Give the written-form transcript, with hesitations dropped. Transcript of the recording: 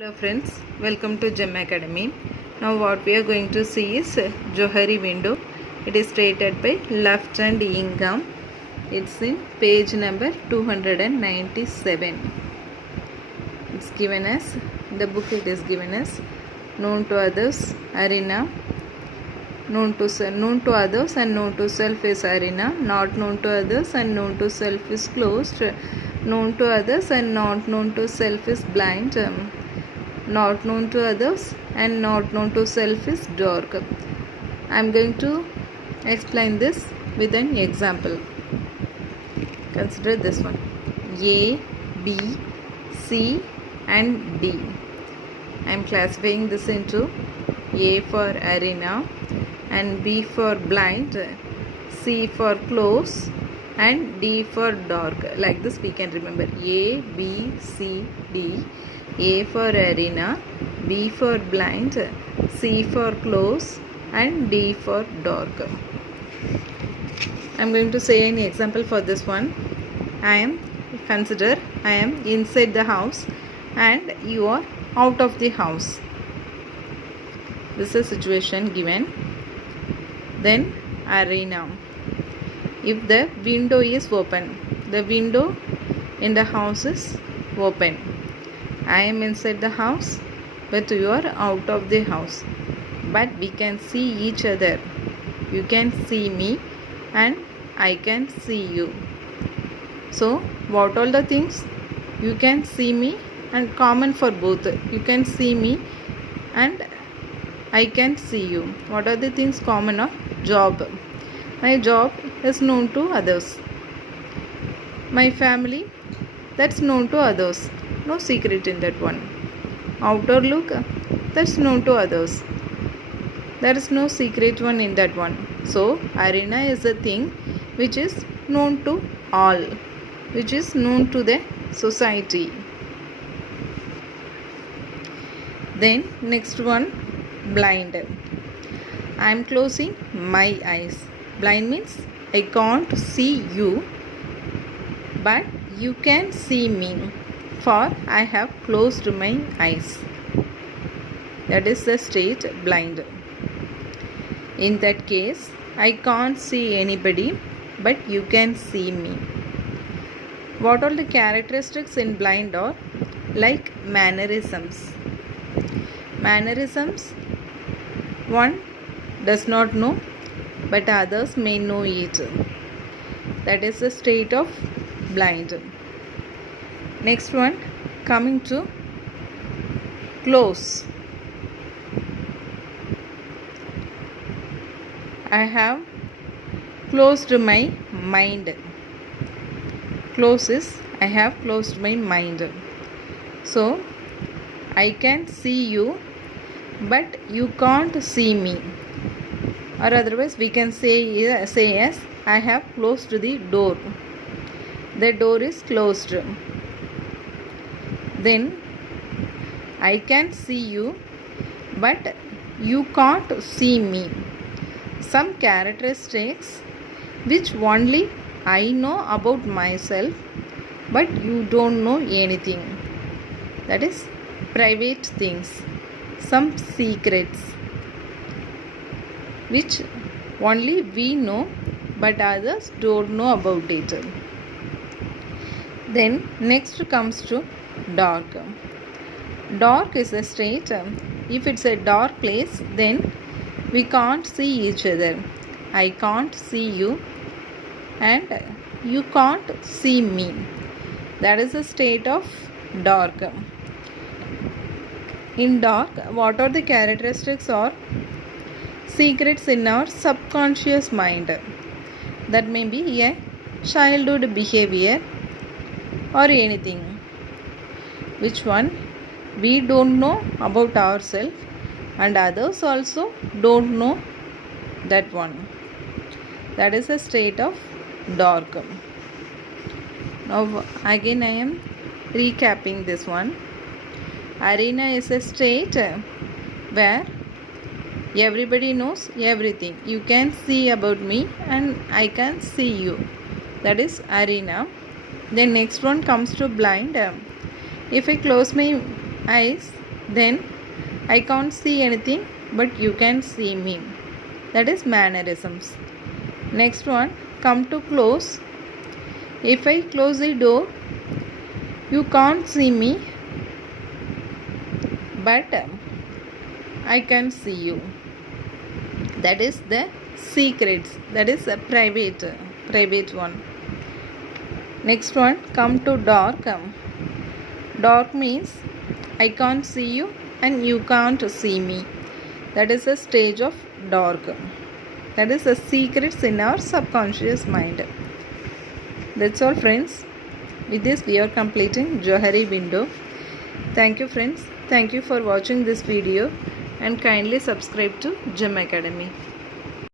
Hello friends, welcome to Gem Academy. Now what we are going to see is Johari window. It is stated by Left and Ingham. It's in page number 297. It's given as, the book it is given as known to others, arena. Known to others and known to self is arena. Not known to others and known to self is closed. Known to others and not known to self is blind. Not known to others and not known to self is dark. I am going to explain this with an example. Consider this one. A, B, C and D. I am classifying this into A for arena and B for blind, C for close and D for dark. Like this we can remember A, B, C, D. A for arena, B for blind, C for close and D for dark. I am going to say an example for this one. Consider I am inside the house and you are out of the house. This is a situation given. Then arena. If the window is open, the window in the house is open. I am inside the house, but you are out of the house. But we can see each other. You can see me and I can see you. So, what all the things? You can see me and common for both. You can see me and I can see you. What are the things common are? Job. My job is known to others. My family, that's known to others. No secret in that one. Outer look, that's known to others. There is no secret one in that one. So, arena is a thing which is known to all, which is known to the society. Then, next one, blind. I am closing my eyes. Blind means I can't see you, but you can see me, for I have closed my eyes. That is the state blind. In that case, I can't see anybody, but you can see me. What are the characteristics in blind are? Like mannerisms. Mannerisms, one does not know, but others may know it. That is the state of blind. Next one, coming to close. I have closed my mind. Close is I have closed my mind. So, I can see you, but you can't see me. Or otherwise we can say as I have closed the door. The door is closed. Then I can see you, but you can't see me. Some characteristics which only I know about myself, but you don't know anything. That is private things. Some secrets which only we know, but others don't know about it. Then next comes to dark. Dark is a state. If it's a dark place, then we can't see each other. I can't see you and you can't see me. That is the state of dark. In dark, what are the characteristics are? Secrets in our subconscious mind. That may be a childhood behavior or anything. Which one? We don't know about ourselves and others also don't know that one. That is a state of dark. Now again I am recapping this one. Arena is a state where everybody knows everything. You can see about me and I can see you. That is arena. Then next one comes to blind. If I close my eyes, Then I can't see anything but you can see me. That is mannerisms. Next one, come to close. If I close the door, you can't see me but I can see you. That is the secrets. That is a private one. Next one, come to dark. Dark means I can't see you and you can't see me. That is a stage of dark. That is the secrets in our subconscious mind. That's all, friends. With this we are completing Johari window. Thank you, friends. Thank you for watching this video and kindly subscribe to Gem Academy.